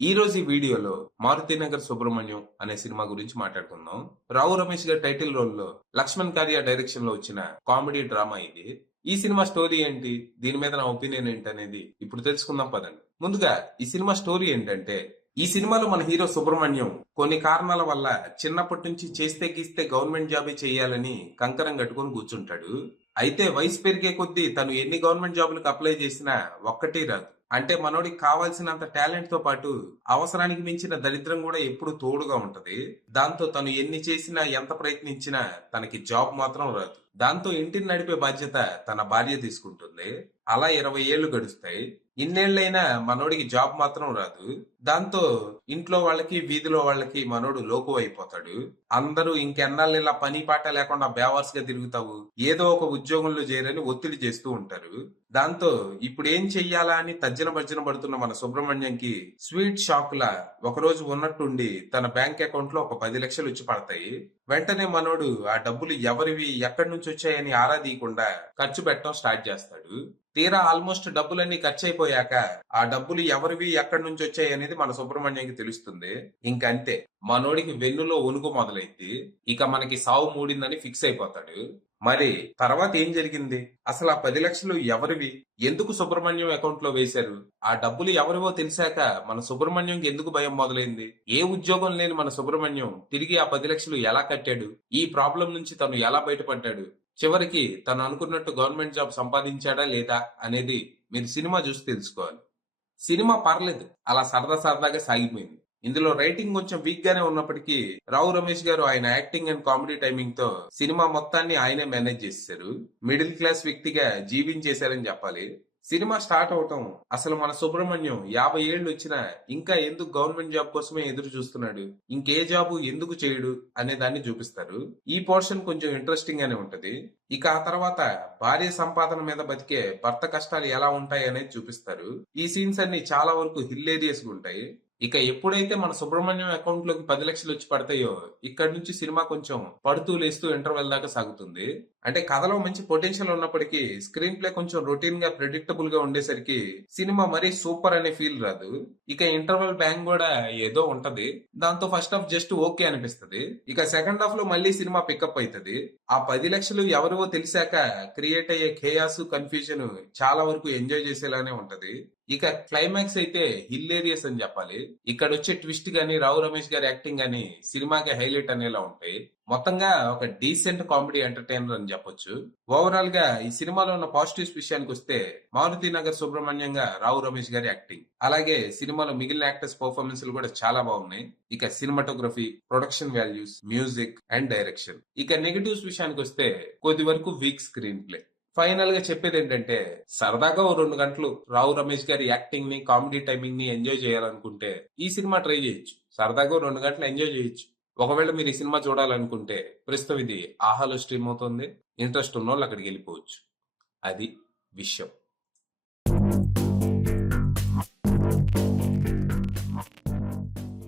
ఈ రోజు ఈ వీడియోలో మారుతినగర్ సుబ్రహ్మణ్యం అనే సినిమా గురించి మాట్లాడుకుందాం. రావు రమేష్ గారి టైటిల్ రోల్ లో లక్ష్మణ్ కారియా డైరెక్షన్ లో వచ్చిన కామెడీ డ్రామా ఇది. ఈ సినిమా స్టోరీ ఏంటి, దీని మీద నా ఒపీనియన్ ఏంటి అనేది ఇప్పుడు తెలుసుకుందాం పదండి. ముందుగా ఈ సినిమా స్టోరీ ఏంటంటే, ఈ సినిమాలో మన హీరో సుబ్రహ్మణ్యం కొన్ని కారణాల వల్ల చిన్నప్పటి నుంచి చేస్తే గీస్తే గవర్నమెంట్ జాబే చేయాలని కంకరం కట్టుకొని కూర్చుంటాడు. అయితే వయసు పెరిగే కొద్దీ తను ఎన్ని గవర్నమెంట్ జాబులకు అప్లై చేసినా ఒక్కటి రాదు. అంటే మనోడికి కావాల్సినంత టాలెంట్ తో పాటు అవసరానికి మించిన దరిద్రం కూడా ఎప్పుడు తోడుగా ఉంటది. దాంతో తను ఎన్ని చేసినా ఎంత ప్రయత్నించినా తనకి జాబ్ మాత్రం రాదు. దాంతో ఇంటిని నడిపే బాధ్యత తన భార్య తీసుకుంటుంది. అలా 20 ఏళ్లు గడుస్తాయి. ఇన్నేళ్లైనా మనోడికి జాబ్ మాత్రం రాదు. దాంతో ఇంట్లో వాళ్ళకి వీధిలో వాళ్ళకి మనోడు లోకు అయిపోతాడు. అందరూ ఇంకెన్నాళ్ళు ఇలా పని పాట లేకుండా బేవర్స్ గా తిరుగుతావు, ఏదో ఒక ఉద్యోగంలో చేరని ఒత్తిడి చేస్తూ ఉంటారు. దాంతో ఇప్పుడు ఏం చెయ్యాలా అని తర్జన భర్జన పడుతున్న మన సుబ్రహ్మణ్యంకి స్వీట్ షాక్ లా ఒకరోజు ఉన్నట్టుండి తన బ్యాంక్ అకౌంట్ లో ఒక 10 లక్షలు వచ్చి పడతాయి. వెంటనే మనోడు ఆ డబ్బులు ఎవరివి ఎక్కడి నుంచి వచ్చాయని ఆరా తీయకుండా ఖర్చు పెట్టడం స్టార్ట్ చేస్తాడు. తీరా ఆల్మోస్ట్ డబ్బులన్నీ ఖర్చు అయిపోయాక ఆ డబ్బులు ఎవరివి ఎక్కడి నుంచి వచ్చాయి అనేది మన సుబ్రహ్మణ్యంకి తెలుస్తుంది. ఇంకంతే, మనోడికి వెన్నులో వణుకు మొదలైద్ది. ఇక మనకి సావు మూడిందని ఫిక్స్ అయిపోతాడు. మరి తర్వాత ఏం జరిగింది, అసలు ఆ 10 లక్షలు ఎవరివి, ఎందుకు సుబ్రహ్మణ్యం అకౌంట్ లో వేశారు, ఆ డబ్బులు ఎవరివో తెలిసాక మన సుబ్రహ్మణ్యంకి ఎందుకు భయం మొదలైంది, ఏ ఉద్యోగం లేని మన సుబ్రహ్మణ్యం తిరిగి ఆ 10 లక్షలు ఎలా కట్టాడు, ఈ ప్రాబ్లం నుంచి తను ఎలా బయటపడ్డాడు, చివరికి తను అనుకున్నట్టు గవర్నమెంట్ జాబ్ సంపాదించాడా లేదా అనేది మీరు సినిమా చూసి తెలుసుకోవాలి. సినిమా పర్లేదు, అలా సరదా సరదాగా సాగిపోయింది. ఇందులో రైటింగ్ కొంచెం వీక్ గానే ఉన్నప్పటికీ రావు రమేష్ గారు ఆయన యాక్టింగ్ అండ్ కామెడీ టైమింగ్ తో సినిమా మొత్తాన్ని ఆయనే మేనేజ్ చేశారు. మిడిల్ క్లాస్ వ్యక్తిగా జీవించేశారని చెప్పాలి. సినిమా స్టార్ట్ అవటం అసలు మన సుబ్రహ్మణ్యం 50 ఏళ్ళు వచ్చినా ఇంకా ఎందుకు గవర్నమెంట్ జాబ్ కోసమే ఎదురు చూస్తున్నాడు, ఇంకే జాబు ఎందుకు చేయడు అనే దాన్ని చూపిస్తారు. ఈ పోర్షన్ కొంచెం ఇంట్రెస్టింగ్ గానే ఉంటది. ఇక ఆ తర్వాత భార్య సంపాదన మీద బతికే భర్త కష్టాలు ఎలా ఉంటాయి అనేది చూపిస్తారు. ఈ సీన్స్ అన్ని చాలా వరకు హిల్లేరియస్ గా ఉంటాయి. ఇక ఎప్పుడైతే మన సుబ్రహ్మణ్యం అకౌంట్ లోకి 10 లక్షలు వచ్చి పడతాయో ఇక్కడి నుంచి సినిమా కొంచెం పడుతూ లేస్తూ ఇంటర్వెల్ దాకా సాగుతుంది. అంటే కథలో మంచి పొటెన్షియల్ ఉన్నప్పటికీ స్క్రీన్ ప్లే కొంచెం రొటీన్ గా ప్రెడిక్టబుల్ గా ఉండేసరికి సినిమా మరీ సూపర్ అనే ఫీల్ రాదు. ఇక ఇంటర్వెల్ బ్యాంగ్ కూడా ఏదో ఉంటది. దాంతో ఫస్ట్ హాఫ్ జస్ట్ ఓకే అనిపిస్తది. ఇక సెకండ్ హాఫ్ లో మళ్ళీ సినిమా పికప్ అవుతుంది. ఆ 10 లక్షలు ఎవరివో తెలిసాక క్రియేట్ అయ్యే ఖేయాస్, కన్ఫ్యూజన్ చాలా వరకు ఎంజాయ్ చేసేలానే ఉంటది. ఇక క్లైమాక్స్ అయితే హిల్లేరియస్ అని చెప్పాలి. ఇక్కడ వచ్చే ట్విస్ట్ గానీ రావు రమేష్ గారి యాక్టింగ్ గానీ సినిమాకి హైలైట్ అనేలా ఉంటాయి. మొత్తంగా ఒక డీసెంట్ కామెడీ ఎంటర్టైనర్ అని చెప్పొచ్చు. ఓవరాల్ గా ఈ సినిమాలో ఉన్న పాజిటివ్స్ విషయానికి వస్తే మారుతి నగర్ సుబ్రహ్మణ్యంగా రావు రమేష్ గారి యాక్టింగ్, అలాగే సినిమాలో మిగిలిన యాక్టర్స్ పర్ఫార్మెన్స్ కూడా చాలా బాగున్నాయి. ఇక cinematography, production values, music and direction. ఇక నెగటివ్స్ విషయానికి వస్తే కొద్ది వరకు వీక్ స్క్రీన్ ప్లే. ఫైనల్ గా చెప్పేది ఏంటంటే, సరదాగా ఓ 2 గంటలు రావు రమేష్ గారి యాక్టింగ్ ని, కామెడీ టైమింగ్ ని ఎంజాయ్ చేయాలనుకుంటే ఈ సినిమా ట్రై చేయొచ్చు. సరదాగా 2 గంటలు ఎంజాయ్ చేయొచ్చు. ఒకవేళ మీరు ఈ సినిమా చూడాలనుకుంటే ప్రస్తుతం ఇది ఆహాలో స్ట్రీమ్ అవుతుంది. ఇంట్రెస్ట్ ఉన్న వాళ్ళు అక్కడికి వెళ్ళిపోవచ్చు. అది విషయం.